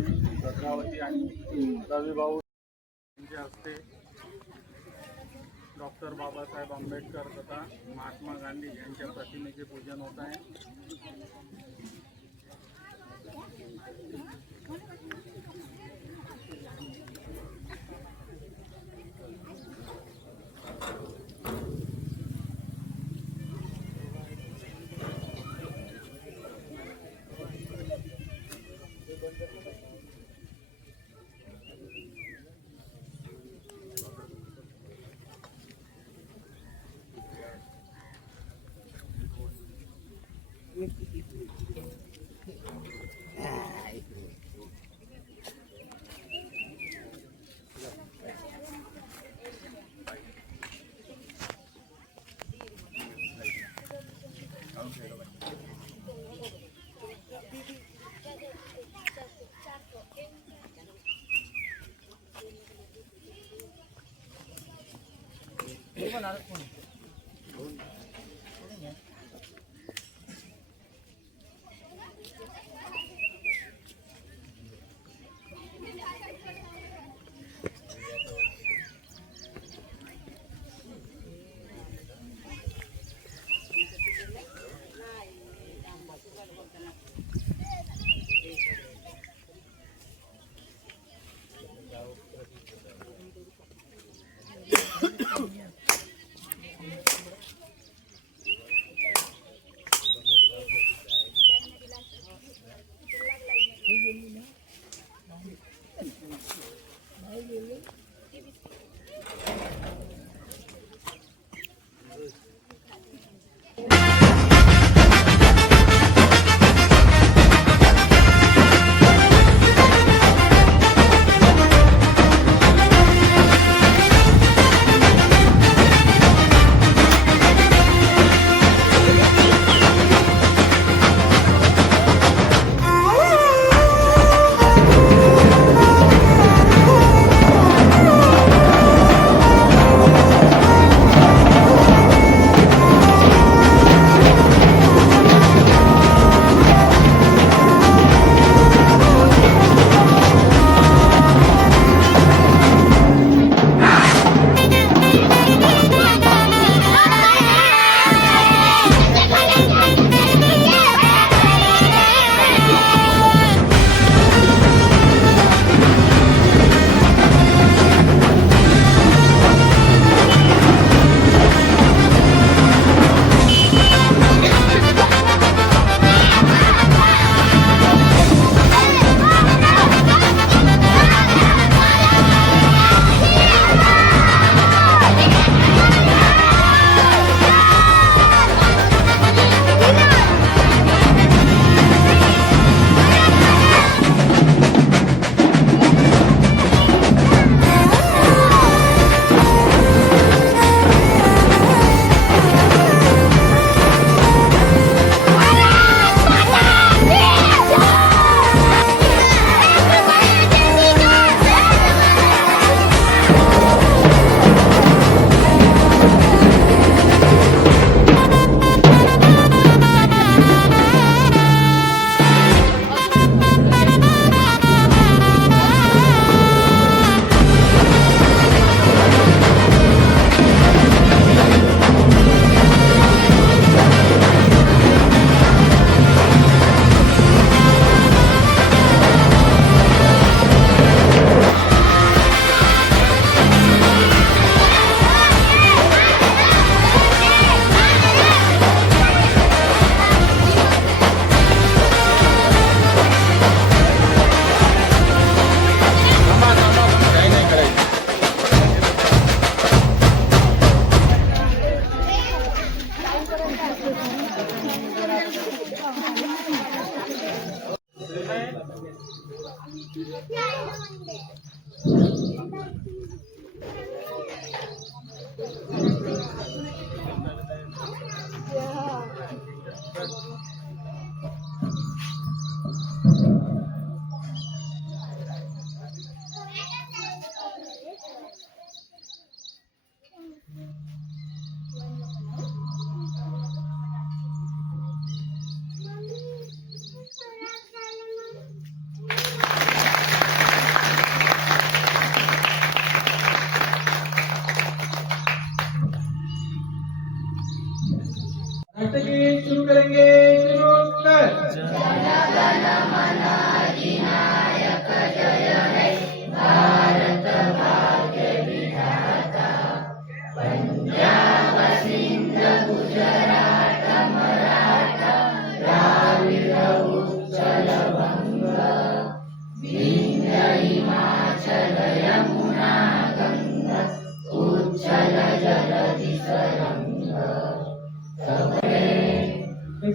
भद्रावती आणि रविभाऊ यांच्या हस्ते डॉक्टर बाबासाहेब आंबेडकर तथा महात्मा गांधी यांच्या प्रतिमेचे पूजन होत आहे।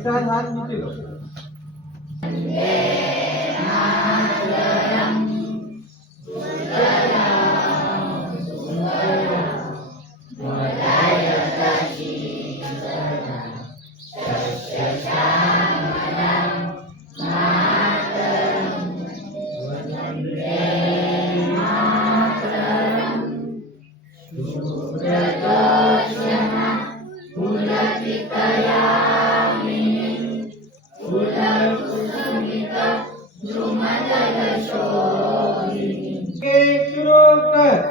साथ हाथ नीचे लो। शुरू कर।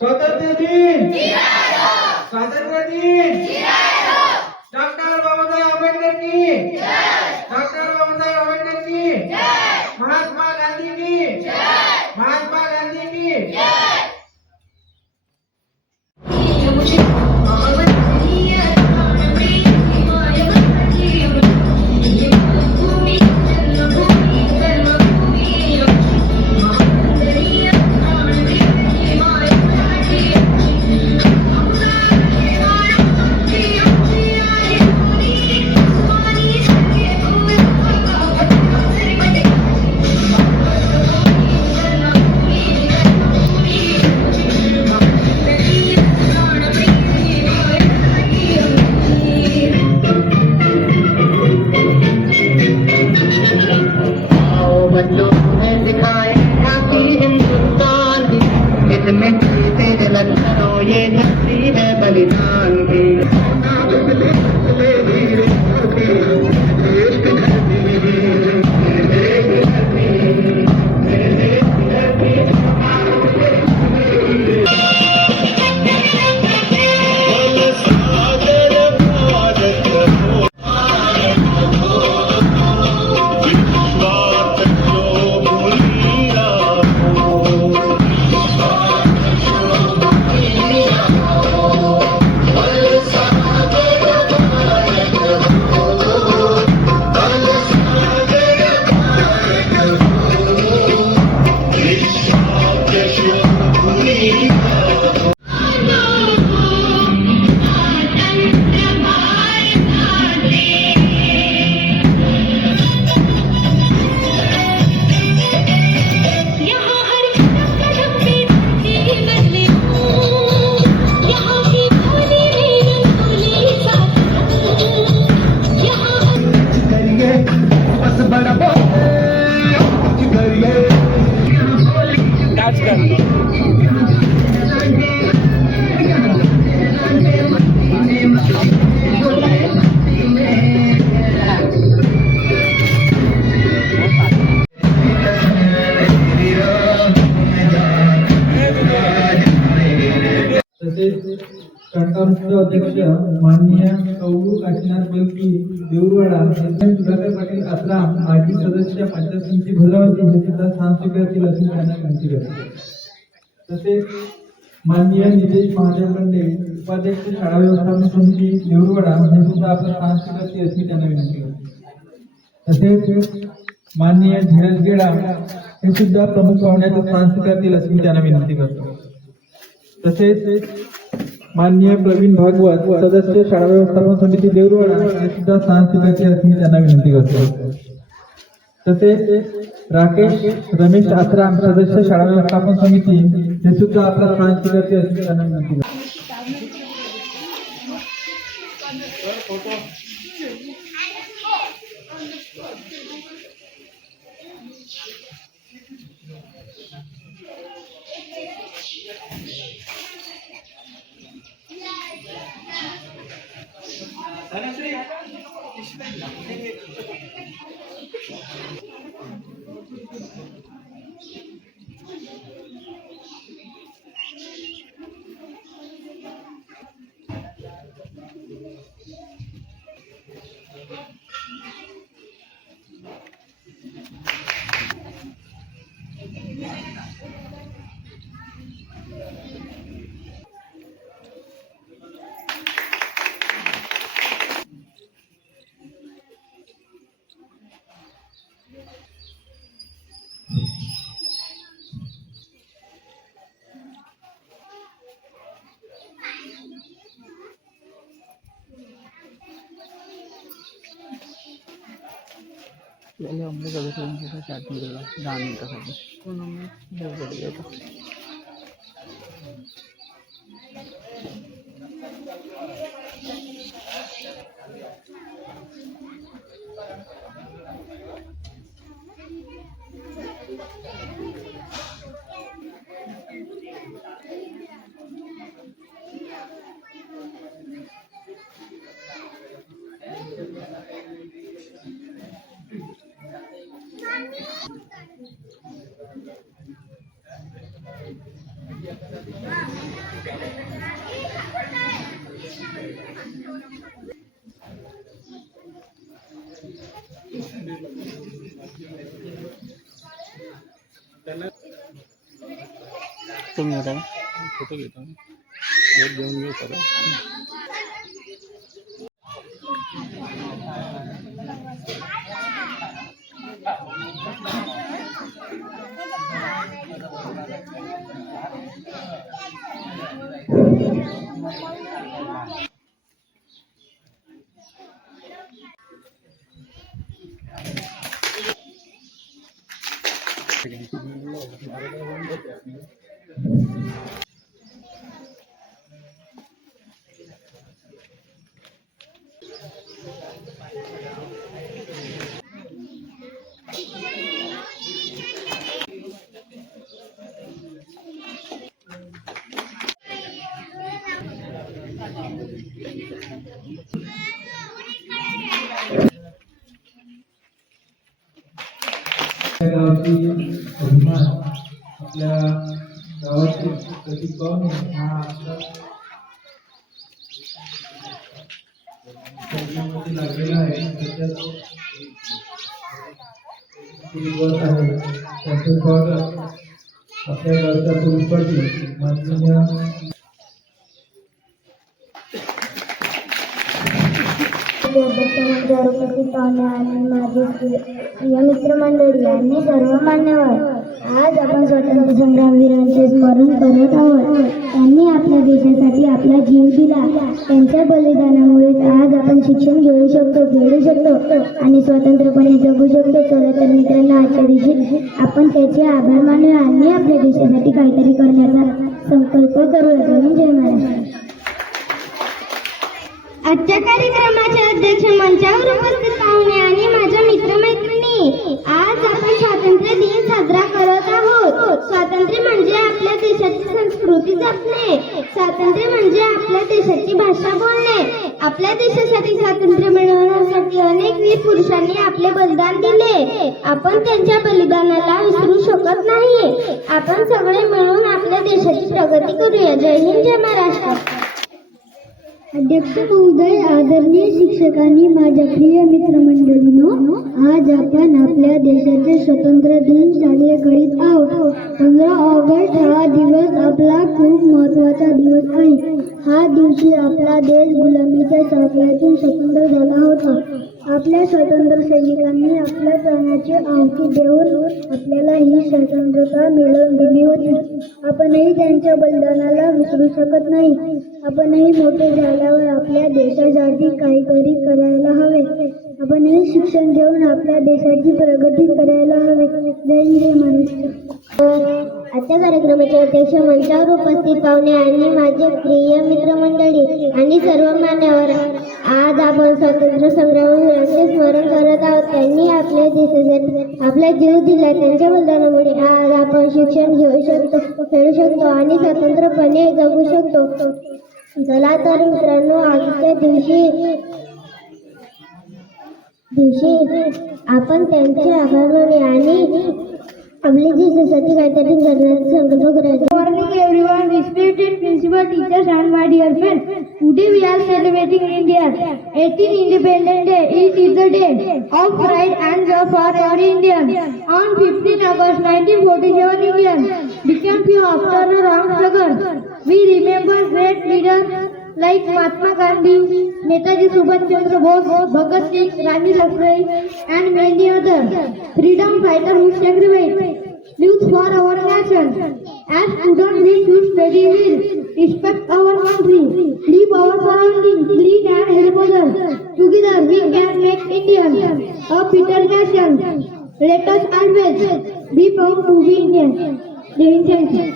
स्वातंत्र्य दिन, स्वातंत्र्य दिन, डॉक्टर बाबासाहेब आंबेडकर की, डॉक्टर बाबासाहेब आंबेडकर की, महात्मा गांधी की, महात्मा गांधी की। ये धरती है बलिदान की। तसेच अध्यक्ष माननीय सौ काशीनाथ बलकी देऊरवाडा, सुधाकर पाटील आत्राम, माजी सदस्य पंचायत समिती भद्रावती हे सुद्धा स्थान स्वीकारतील अशी त्यांना विनंती करते। तसेच माननीय नितेश महादेव कंडे, उपाध्यक्ष शाळा व्यवस्थापन समिती देऊरवाडा हे सुद्धा आपलं स्थान स्वीकारतील अशी त्यांना विनंती करते। तसेच माननीय धीरज गेडा हे सुद्धा प्रमुख पाहुण्याचं स्थान स्वीकारतील अशी त्यांना विनंती करतो। तसेच माननीय प्रवीण भागवत, सदस्य शाळा व्यवस्थापन समिती देऊरवाडा हे सुद्धा स्थान स्वीकारतील अशी त्यांना विनंती करतो। तसेच राकेश रमेश आत्राम, सदस्य शाळा व्यवस्थापन समिती हे सुद्धा आपला स्थान स्वीकारतील अशी त्यांना विनंती करतो। हे अंमलबजावणी चॅट मिळाला 10 मिनिटासाठी कोण येतो. तुम्ही होता का? फोटो घेतो एक घेऊन घेऊ सर. गावाची अभिमान आपल्या गावाची प्रतीक पाहून हा आपला मध्ये लागलेला आहे. त्याच्यात आहे त्याचं स्वागत आपल्या गावच्या कुलपती माननीय आणि माझे प्रिय मित्रमंडळी आणि सर्व मान्यवर, आज आपण स्वातंत्र्य संग्रामवीरांचे स्मरण करत आहोत. त्यांनी आपल्या देशासाठी आपला जीव दिला. त्यांच्या बलिदानामुळे आज आपण शिक्षण घेऊ शकतो, खेळू शकतो आणि स्वतंत्रपणे जगू शकतो. चला तर मित्रांनो, आजच्या दिवशी आपण त्याचे आभार मानूया आणि आपल्या देशासाठी काहीतरी करण्याचा संकल्प करूया. जय महाराष्ट्र. आजच्या कार्यक्रमाचे अध्यक्ष, मंचावर उपस्थित पाहुणे आणि माझ्या मित्रमैत्रिणी, आज आपण स्वातंत्र्य दिन साजरा करत आहोत. स्वातंत्र्य म्हणजे आपल्या देशाची संस्कृती जपणे. स्वातंत्र्य म्हणजे आपल्या देशाची भाषा बोलणे. आपल्या देशासाठी स्वातंत्र्य मिळवण्यासाठी अनेक वीर पुरुषांनी आपले बलिदान दिले. आपण त्यांच्या बलिदानाला विसरू शकत नाही. आपण सगळे मिळून आपल्या देशाची प्रगती करूया. जय हिंद, जय महाराष्ट्र. अध्यक्ष महोदय, आदरणीय शिक्षकांनी, माझ्या प्रिय मित्रमंडळींनो, आज आपण आपल्या देशाचे स्वातंत्र्य दिन साजरे करीत आहोत. 15 ऑगस्ट हा दिवस आपला खूप महत्त्वाचा दिवस आहे. हा दिवशी आपला देश गुलामीच्या सापळ्यातून स्वतंत्र झाला होता. आपल्या स्वातंत्र्य सैनिकांनी आपल्या प्राणाची आहुती देऊन आपल्याला ही स्वतंत्रता मिळवून दिली होती. आपणही त्यांच्या बलिदानाला विसरू शकत नाही. आपणही मोठे झाल्यावर आपल्या देशासाठी काहीतरी करायला हवे. आपणही शिक्षण घेऊन आपल्या देशाची प्रगती करायला हवे. जय हिंद, जय महाराष्ट्र. आजच्या कार्यक्रमाचे अध्यक्ष, मंचावर उपस्थित पाहुणे आणि माझे प्रिय मित्रमंडळी आणि सर्व मान्यवर, आज आपण स्वातंत्र्य संग्रामवीरांचे स्मरण करत आहोत. त्यांनी आपल्या देशासाठी आपला जीव दिला. त्यांच्या बलिदानामुळे आज आपण शिक्षण घेऊ शकतो, खेळू शकतो आणि स्वतंत्रपणे जगू शकतो. चला तर मित्रांनो, आजच्या दिवशी आपण त्यांचे आभार मानूया आणि आपल्या देशासाठी काहीतरी करण्याचा संकल्प करायचा. Good morning everyone, respected principal, teachers and my dear friends. Today we are celebrating India's 18th Independence Day. It is the day of pride and joy for every Indian. On 15 August 1947, Indians became free after a long struggle. We remember great leaders like Mahatma Gandhi, Netaji Subhash Chandra Bose, Bhagat Singh, Rani Lakshmi, and many others. Freedom fighters who sacrificed lives for our nation. As students, we should study well, respect our country, live our surroundings, lead and help others. Together we can make India a better nation. Let us always be proud to be Indian. जय हिंद, जय हिंद.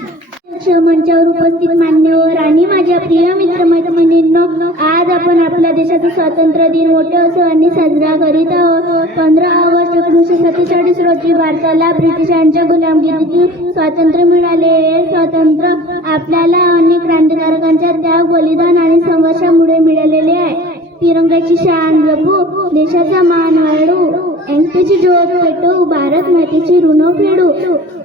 मंचावर उपस्थित मान्यवर आणि माझ्या प्रिय मित्रमैत्रिणींनो, आज आपण आपल्या देशाचा स्वातंत्र्य दिन मोठ्या उत्सवाने साजरा करीत आहोत. 15 ऑगस्ट 1947 रोजी भारताला ब्रिटिशांच्या गुलामगिरीतून स्वातंत्र्य मिळाले. हे स्वातंत्र्य आपल्याला अनेक क्रांतिकारकांच्या त्याग, बलिदान आणि संघर्षामुळे मिळालेले आहे. तिरंग्याची शान जपू, देशाचा मान वाढवू, एकतेची ज्योत पेटवू, भारत मातेची ऋण फेडू.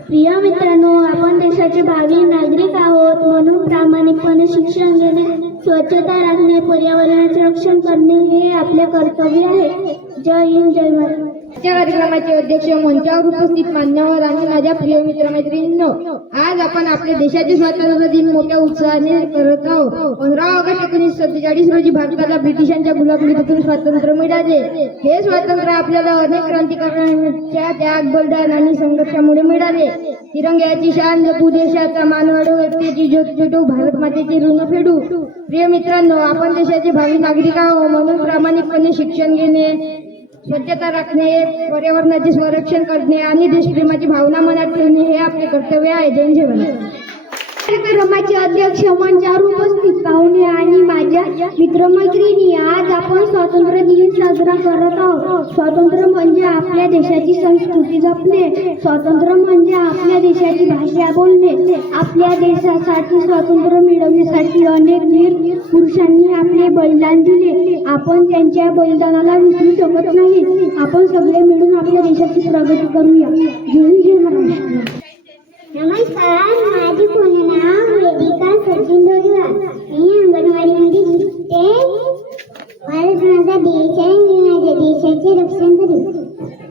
प्रिय मित्रांनो, आपण देशाचे भावी नागरिक आहोत, म्हणून प्रामाणिकपणे शिक्षण घेणे, स्वच्छता राखणे, पर्यावरणाचे रक्षण करणे हे आपले कर्तव्य आहे. जय हिंद, जय भारत. आजच्या कार्यक्रमाचे अध्यक्ष, मंचावर उपस्थित मान्यवर आणि माझ्या प्रिय मित्रमैत्रिणींनो, आज आपण आपल्या देशाचे स्वातंत्र्य दिन मोठ्या उत्साहाने करत आहोत. 15 ऑगस्ट 1947 रोजी भारताला ब्रिटिशांच्या गुलामगिरीतून स्वातंत्र्य मिळाले. हे स्वातंत्र्य आपल्याला अनेक क्रांतिकारकांच्या त्याग, बलिदान आणि संघर्षामुळे मिळाले. तिरंग्याची शान जपू, देशाचा मान वाढवू, एकतेची ज्योत पेटवू, भारत मातेची ऋण फेडू. प्रिय मित्रांनो, आपण देशाचे भावी नागरिक आहोत, म्हणून प्रामाणिकपणे शिक्षण घेणे, स्वच्छता राखणे, पर्यावरणाचे संरक्षण करणे आणि देशप्रेमाची भावना मनात ठेवणे हे आपले कर्तव्य आहे. जय जवान. कार्यक्रमाचे अध्यक्ष, मंचावर उपस्थित पाहुणे आणि माझ्या मित्रमैत्रिणी, आज आपण स्वातंत्र्य दिन साजरा करत आहोत. स्वातंत्र्य म्हणजे आपल्या देशाची संस्कृती जपणे, स्वातंत्र्य म्हणजे आपल्या देशाची भाषा बोलणे. आपल्या देशासाठी स्वातंत्र्य मिळवण्यासाठी अनेक वीर पुरुषांनी आपले बलिदान दिले. आपण त्यांच्या बलिदानाला विसरू शकत नाही. आपण सगळे मिळून आपल्या देशाची प्रगती करूया. जय जय महाराष्ट्र. नमस्कार, माझे पूर्ण नाव वेदिका सचिन धोडीवार. मी अंगणवाडीमध्ये शिकते. भारत माझा देश आहे, मी माझ्या देशाचे रक्षण करेन.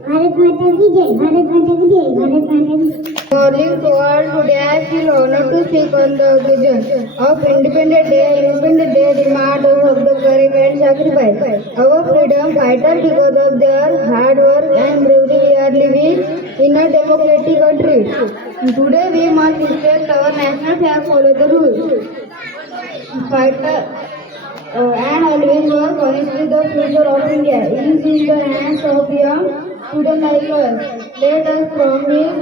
भारत माता की जय, भारत माता की जय, भारत माता की जय. Morning to all, today I feel honored to speak on the occasion of Independence Day. Independence Day demands of the courage and sacrifice. Our freedom fighters, because of their hard work and bravery, we are living in a democratic country. Today we must respect our national flag, follow the rules, fight and always work honestly. The future of India is in the hands of young students like us. Let us promise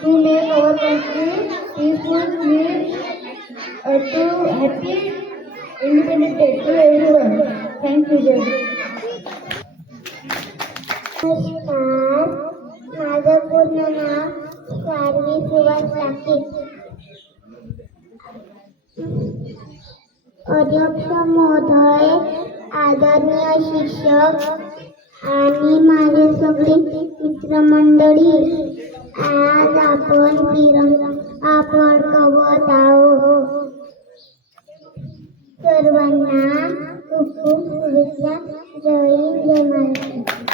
to make our country peaceful, free, to happy Independence Day to everyone. Thank you. नमस्कार, माझं पूर्ण नाव सारवी सुभाष लाके. अध्यक्ष महोदय, आदरणीय शिक्षक आणि माझे सगळे मित्रमंडळी, आज आपण तिरंगा फडकवत आहोत. सर्वांना खूप खूप शुभेच्छा. जय हिंद, जय महाराष्ट्र.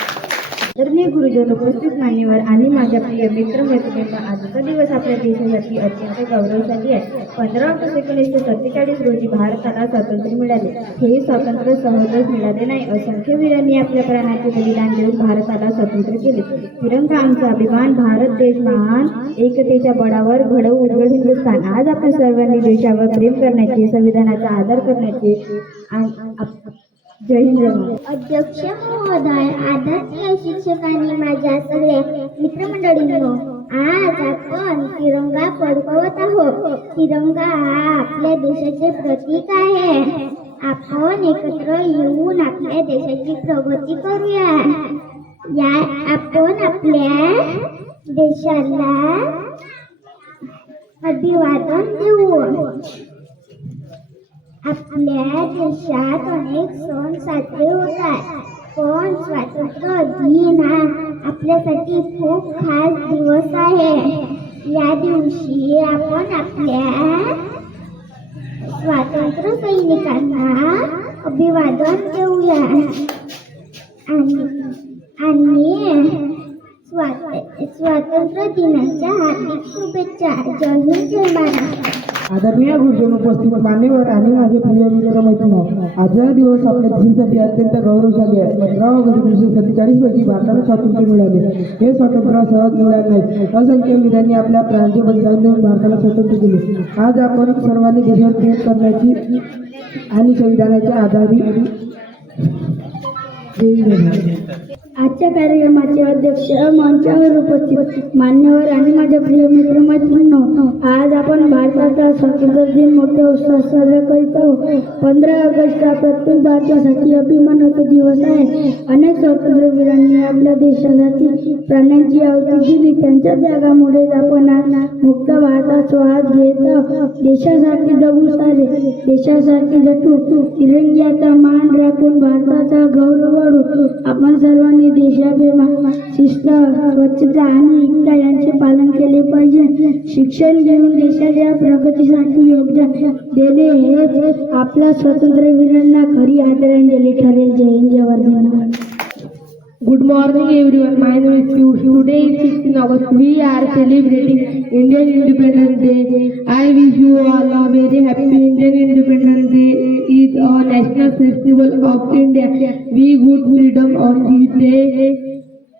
आदरणीय गुरुजन, उपस्थित मान्यवर आणि माझ्या प्रिय मित्रमैत्रिणींना, आजचा दिवस आपल्या देशासाठी अत्यंत गौरवशाली आहे. 15 ऑगस्ट 1947 रोजी भारताला स्वातंत्र्य मिळाले. हे स्वातंत्र्य सहजच मिळाले नाही. असंख्य वीरांनी आपल्या प्राणाचे बलिदान देऊन भारताला स्वतंत्र केले. तिरंगा आमचा अभिमान, भारत देश महान, एकतेच्या बळावर घडवू उज्ज्वल हिंदुस्थान. आज आपण सर्वांनी देशावर प्रेम करण्याचे, संविधानाचा आदर करण्याचे. जय हिंद, जय महाराष्ट्र. अध्यक्ष महोदय, आदरणीय शिक्षकांनी, माझ्या सगळ्या मित्रमंडळींनो, आज आपण तिरंगा फडकवत आहोत. तिरंगा हा आपल्या देशाचे प्रतीक आहे. आपण एकत्र येऊन आपल्या देशाची प्रगती करूया. आपण आपल्या देशाला अभिवादन देऊ. आपल्या देशात अनेक सण साजरे होतात, पण स्वातंत्र्य दिन हा आपल्यासाठी खूप खास दिवस आहे. या दिवशी आपण आपल्या स्वातंत्र्य सैनिकांना अभिवादन देऊया आणि स्वातंत्र्य दिनाच्या हार्दिक शुभेच्छा. जय हिंद, जय महाराष्ट्र. आदरणीय गुरुजन उपस्थित मान्यवर आणि माझे प्रिय मित्र मैत्रिणी, आजचा दिवस आपल्या देशासाठी अत्यंत गौरवशाली आहे. 15 ऑगस्ट 1947 रोजी भारताला स्वातंत्र्य मिळाले. हे स्वातंत्र्य सहज मिळाले नाही. असंख्य वीरांनी आपल्या प्राणांचे बलिदान देऊन भारताला स्वतंत्र केले. आज आपण सर्वांनी देशात प्रेम करण्याची आणि संविधानाच्या आधारे आजच्या कार्यक्रमाचे अध्यक्ष, मंचावर उपस्थित मान्यवर आणि माझ्या प्रिय मित्र मैत्रिणींनो, आज आपण भारताचा स्वातंत्र्य दिन मोठ्या उत्साहात साजरा करीत आहोत. 15 ऑगस्ट हा प्रत्येक भारतासाठी अभिमानाचा दिवस आहे. अनेक स्वातंत्र्यवीरांनी आपल्या देशासाठी प्राण्यांची आहुती दिली. त्यांच्या त्यागामुळेच आपण आज मुक्त भारतात श्वास घेत आहोत. देशासाठी जगू सारे, देशासाठी झटू, तिरंग्याचा मान राखून भारताचा गौरव वाढू. आपण सर्वांनी देशप्रेम, शिस्त, स्वच्छता आणि एकता यांचे पालन केले पाहिजे. शिक्षण घेऊन देशाच्या प्रगतीसाठी योगदान देणे हेच आपल्या स्वातंत्र्यवीरांना खरी आदरांजली ठरेल. जय हिंद, जय Bharat. Good morning everyone, my name is Piyush. Today is 16 August. We are celebrating Indian Independence Day. I wish you all a very happy Indian Independence Day. Is a national festival of India. We good freedom on this day.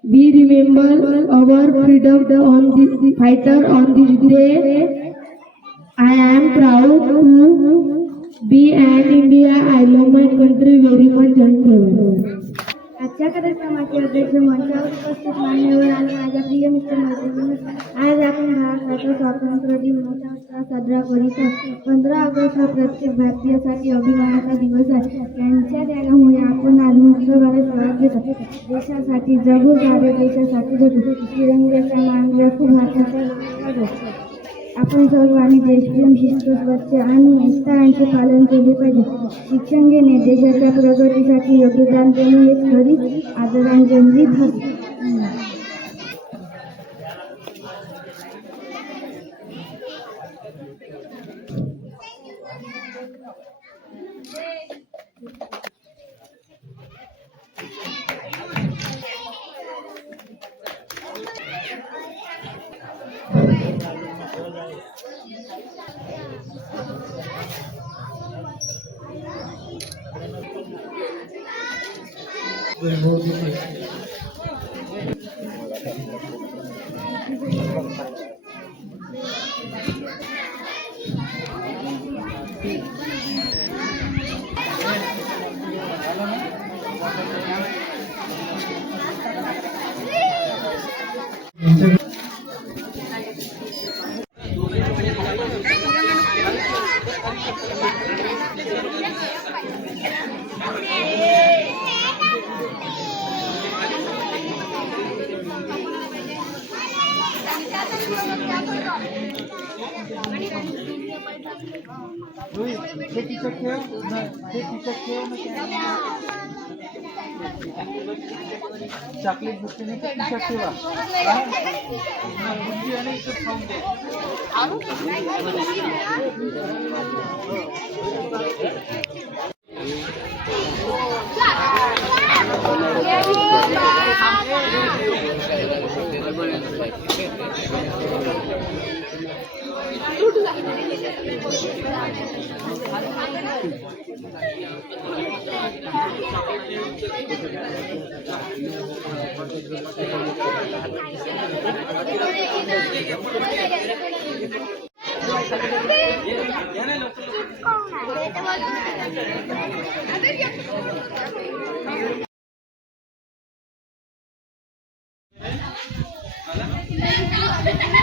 We remember our freedom on this fighter on this day. I am proud to be an India. I love my country very much. आजच्या कार्यक्रमाचे अध्यक्ष, मंचावर उपस्थित मान्यवर आणि माझ्या प्रिय मित्र मैत्रिणी, आज आपण भारताचा स्वातंत्र्य दिन मोठ्या उत्साहात साजरा करीत आहोत. 15 ऑगस्ट हा प्रत्येक भारतीयासाठी अभिमानाचा दिवस आहे. त्यांच्या त्यागामुळे आपण आज मुक्त भारत श्वास घेत आहोत. देशासाठी जगू सारे, देशासाठी जगू, तिरंग्याचा मान राखू, भारताचा गौरव वाढवू. आपण सर्वांनी देशप्रेम, शिस्त, स्वच्छ आणि एकता यांचे पालन केले पाहिजे. शिक्षण घेणे, देशाच्या प्रगतीसाठी योगदान देणे हेच खरी आदरांजली ठरते. चॉकलेट बुट्टीने टी-शर्ट ठेवा. बुट्टी आणि इथं खाऊन दे. Thank you.